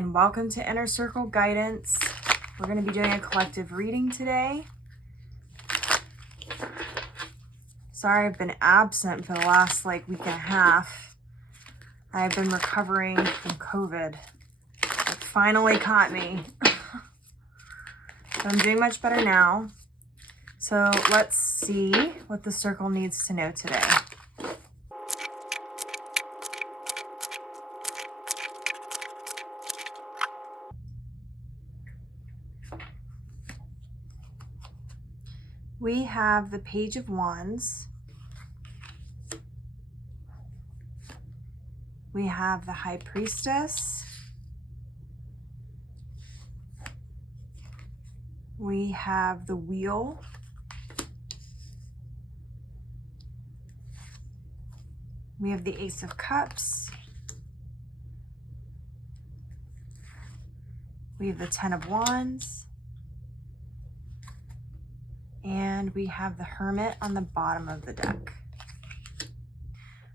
and welcome to Inner Circle Guidance. We're going to be doing a collective reading today. Sorry, I've been absent for the last week and a half. I've been recovering from COVID. It finally caught me. But I'm doing much better now. So let's see what the circle needs to know today. We have the Page of Wands. We have the High Priestess. We have the Wheel. We have the Ace of Cups. We have the Ten of Wands. And we have the Hermit on the bottom of the deck.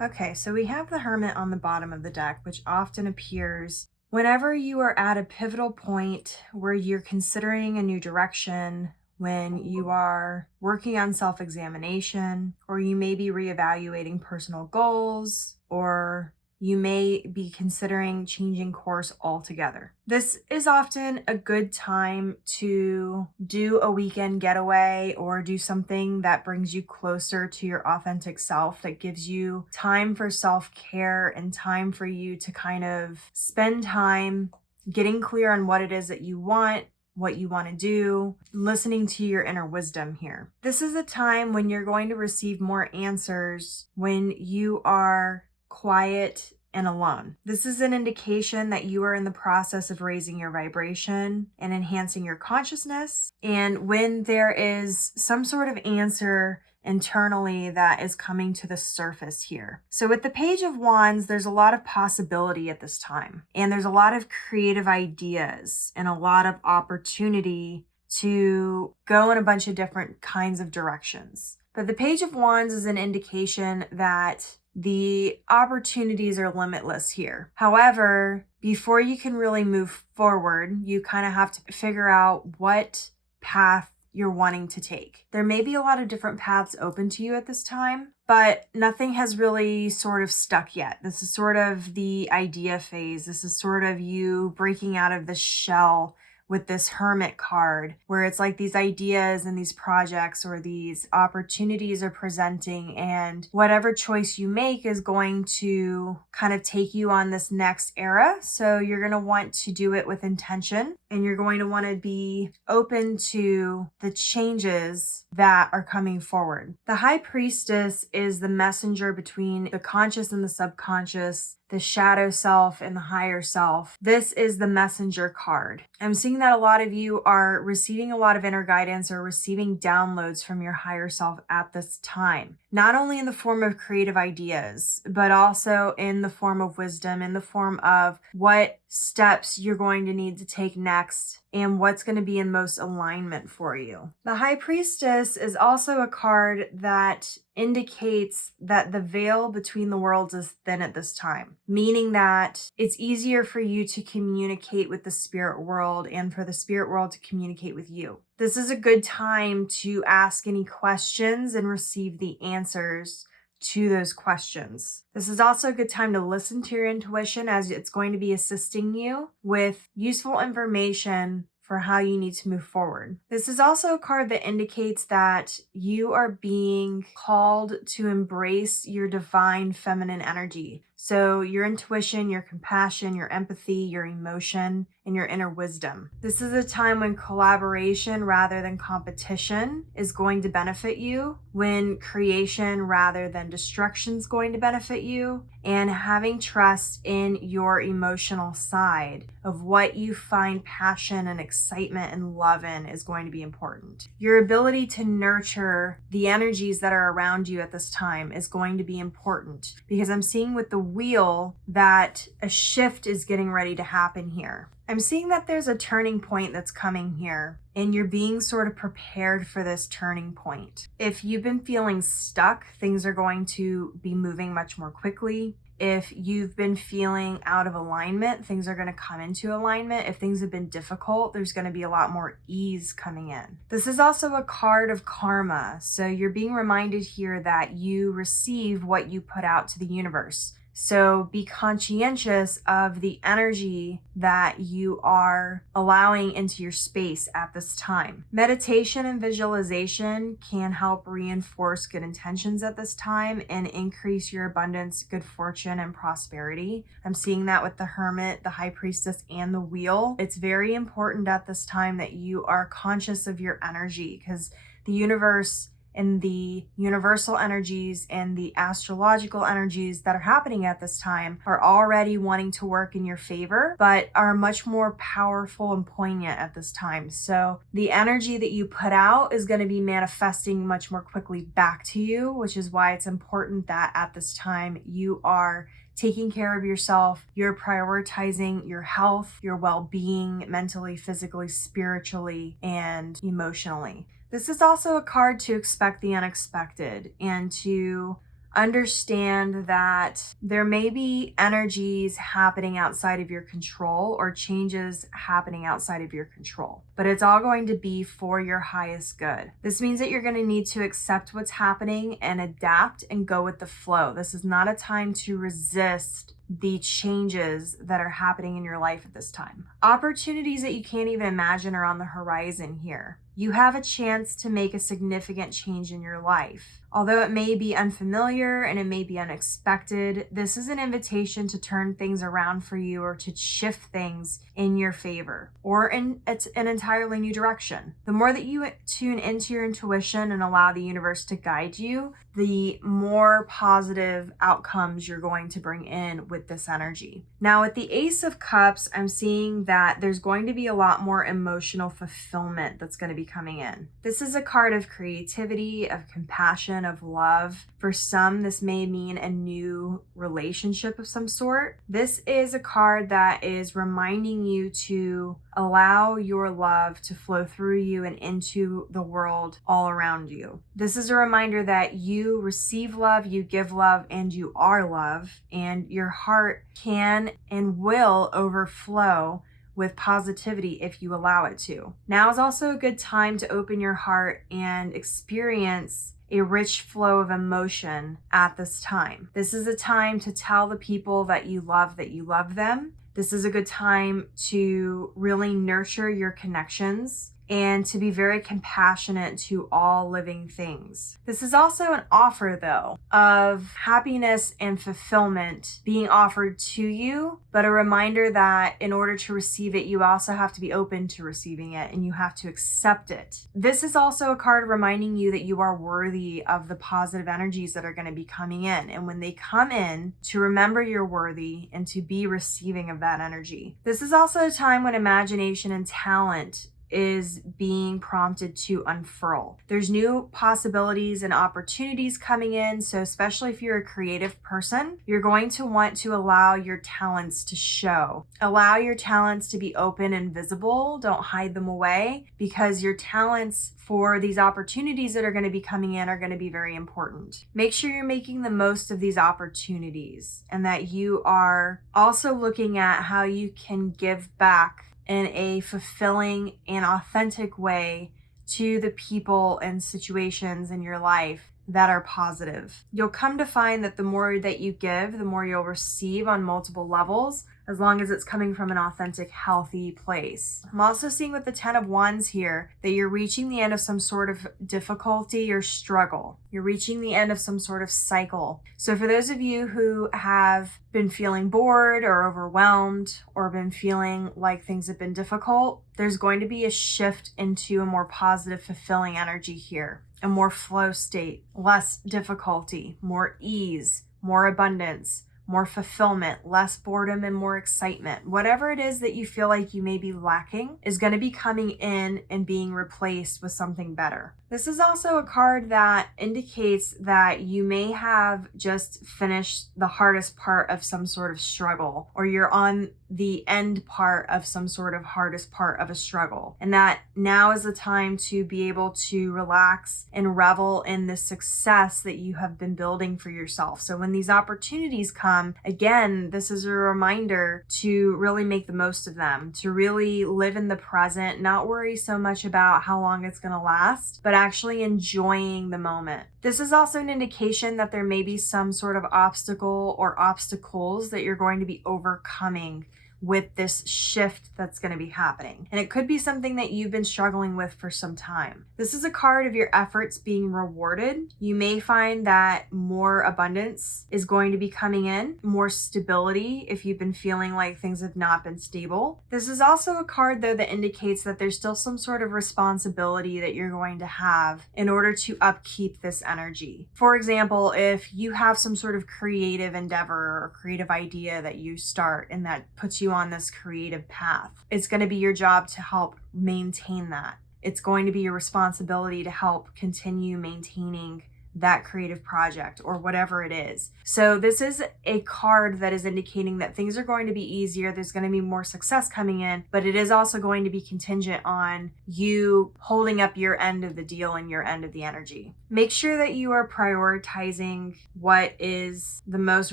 Okay, so we have the Hermit on the bottom of the deck, which often appears whenever you are at a pivotal point where you're considering a new direction, when you are working on self-examination, or you may be reevaluating personal goals, or you may be considering changing course altogether. This is often a good time to do a weekend getaway or do something that brings you closer to your authentic self, that gives you time for self-care and time for you to kind of spend time getting clear on what it is that you want, what you want to do, listening to your inner wisdom here. This is a time when you're going to receive more answers when you are quiet and alone. This is an indication that you are in the process of raising your vibration and enhancing your consciousness. And when there is some sort of answer internally that is coming to the surface here. So with the Page of Wands, there's a lot of possibility at this time. And there's a lot of creative ideas and a lot of opportunity to go in a bunch of different kinds of directions. But the Page of Wands is an indication that the opportunities are limitless here. However, before you can really move forward, you kind of have to figure out what path you're wanting to take. There may be a lot of different paths open to you at this time, but nothing has really sort of stuck yet. This is sort of the idea phase. This is sort of you breaking out of the shell with this Hermit card, where it's like these ideas and these projects or these opportunities are presenting, and whatever choice you make is going to kind of take you on this next era. So you're going to want to do it with intention, and you're going to want to be open to the changes that are coming forward. The High Priestess is the messenger between the conscious and the subconscious, the shadow self and the higher self. This is the messenger card. I'm seeing that a lot of you are receiving a lot of inner guidance or receiving downloads from your higher self at this time. Not only in the form of creative ideas, but also in the form of wisdom, in the form of what steps you're going to need to take next and what's going to be in most alignment for you. The High Priestess is also a card that indicates that the veil between the worlds is thin at this time, meaning that it's easier for you to communicate with the spirit world and for the spirit world to communicate with you. This is a good time to ask any questions and receive the answers to those questions. This is also a good time to listen to your intuition, as it's going to be assisting you with useful information for how you need to move forward. This is also a card that indicates that you are being called to embrace your divine feminine energy. So your intuition, your compassion, your empathy, your emotion, and your inner wisdom. This is a time when collaboration rather than competition is going to benefit you, when creation rather than destruction is going to benefit you, and having trust in your emotional side of what you find passion and excitement and love in is going to be important. Your ability to nurture the energies that are around you at this time is going to be important, because I'm seeing with the Wheel that a shift is getting ready to happen here. I'm seeing that there's a turning point that's coming here, and you're being sort of prepared for this turning point. If you've been feeling stuck, things are going to be moving much more quickly. If you've been feeling out of alignment, things are going to come into alignment. If things have been difficult, there's going to be a lot more ease coming in. This is also a card of karma. So you're being reminded here that you receive what you put out to the universe. So be conscientious of the energy that you are allowing into your space at this time. Meditation and visualization can help reinforce good intentions at this time and increase your abundance, good fortune, and prosperity. I'm seeing that with the Hermit, the High Priestess, and the Wheel. It's very important at this time that you are conscious of your energy, because the universe and the universal energies and the astrological energies that are happening at this time are already wanting to work in your favor, but are much more powerful and poignant at this time. So the energy that you put out is going to be manifesting much more quickly back to you, which is why it's important that at this time you are taking care of yourself, you're prioritizing your health, your well-being, mentally, physically, spiritually, and emotionally. This is also a card to expect the unexpected and to understand that there may be energies happening outside of your control or changes happening outside of your control, but it's all going to be for your highest good. This means that you're going to need to accept what's happening and adapt and go with the flow. This is not a time to resist the changes that are happening in your life at this time. Opportunities that you can't even imagine are on the horizon here. You have a chance to make a significant change in your life. Although it may be unfamiliar and it may be unexpected, this is an invitation to turn things around for you or to shift things in your favor or in an entirely new direction. The more that you tune into your intuition and allow the universe to guide you, the more positive outcomes you're going to bring in with this energy. Now, with the Ace of Cups, I'm seeing that there's going to be a lot more emotional fulfillment that's going to be coming in. This is a card of creativity, of compassion, of love. For some, this may mean a new relationship of some sort. This is a card that is reminding you to allow your love to flow through you and into the world all around you. This is a reminder that you receive love, you give love, and you are love, and your heart can and will overflow with positivity if you allow it to. Now is also a good time to open your heart and experience a rich flow of emotion at this time. This is a time to tell the people that you love them. This is a good time to really nurture your connections and to be very compassionate to all living things. This is also an offer, though, of happiness and fulfillment being offered to you, but a reminder that in order to receive it, you also have to be open to receiving it and you have to accept it. This is also a card reminding you that you are worthy of the positive energies that are going to be coming in. And when they come in, to remember you're worthy and to be receiving of that energy. This is also a time when imagination and talent is being prompted to unfurl. There's new possibilities and opportunities coming in. So especially if you're a creative person, you're going to want to allow your talents to show. Allow your talents to be open and visible. Don't hide them away, because your talents for these opportunities that are going to be coming in are going to be very important. Make sure you're making the most of these opportunities and that you are also looking at how you can give back in a fulfilling and authentic way to the people and situations in your life that are positive. You'll come to find that the more that you give, the more you'll receive on multiple levels, as long as it's coming from an authentic, healthy place. I'm also seeing with the 10 of Wands here that you're reaching the end of some sort of difficulty or struggle. You're reaching the end of some sort of cycle. So for those of you who have been feeling bored or overwhelmed or been feeling like things have been difficult, there's going to be a shift into a more positive, fulfilling energy here. A more flow state, less difficulty, more ease, more abundance, more fulfillment, less boredom, and more excitement. Whatever it is that you feel like you may be lacking is going to be coming in and being replaced with something better. This is also a card that indicates that you may have just finished the hardest part of some sort of struggle, or you're on the end part of some sort of hardest part of a struggle. And that now is the time to be able to relax and revel in the success that you have been building for yourself. So when these opportunities come, again, this is a reminder to really make the most of them, to really live in the present, not worry so much about how long it's going to last, but actually enjoying the moment. This is also an indication that there may be some sort of obstacle or obstacles that you're going to be overcoming with this shift that's going to be happening. And it could be something that you've been struggling with for some time. This is a card of your efforts being rewarded. You may find that more abundance is going to be coming in, more stability if you've been feeling like things have not been stable. This is also a card, though, that indicates that there's still some sort of responsibility that you're going to have in order to upkeep this energy. For example, if you have some sort of creative endeavor or creative idea that you start and that puts you on this creative path, it's going to be your job to help maintain that. It's going to be your responsibility to help continue maintaining that creative project or whatever it is. So this is a card that is indicating that things are going to be easier. There's going to be more success coming in, but it is also going to be contingent on you holding up your end of the deal and your end of the energy. Make sure that you are prioritizing what is the most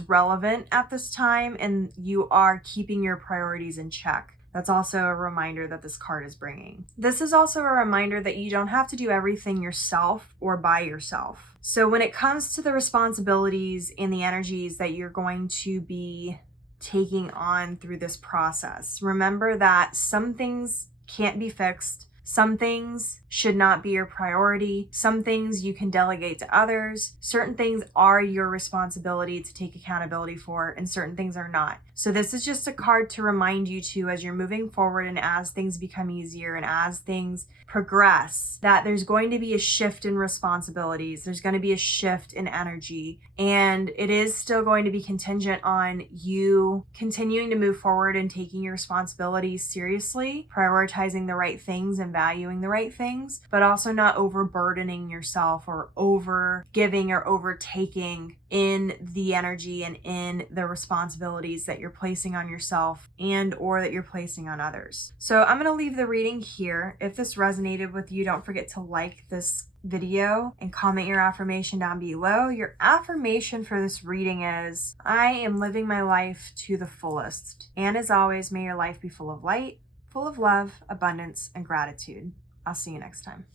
relevant at this time and you are keeping your priorities in check. That's also a reminder that this card is bringing. This is also a reminder that you don't have to do everything yourself or by yourself. So when it comes to the responsibilities and the energies that you're going to be taking on through this process, remember that some things can't be fixed. Some things should not be your priority. Some things you can delegate to others. Certain things are your responsibility to take accountability for, and certain things are not. So this is just a card to remind you to, as you're moving forward and as things become easier and as things progress, that there's going to be a shift in responsibilities. There's going to be a shift in energy, and it is still going to be contingent on you continuing to move forward and taking your responsibilities seriously, prioritizing the right things and valuing the right things, but also not overburdening yourself or over giving or overtaking in the energy and in the responsibilities that you're placing on yourself and or that you're placing on others. So I'm going to leave the reading here. If this resonated with you, don't forget to like this video and comment your affirmation down below. Your affirmation for this reading is, I am living my life to the fullest. And as always, may your life be full of light, full of love, abundance, and gratitude. I'll see you next time.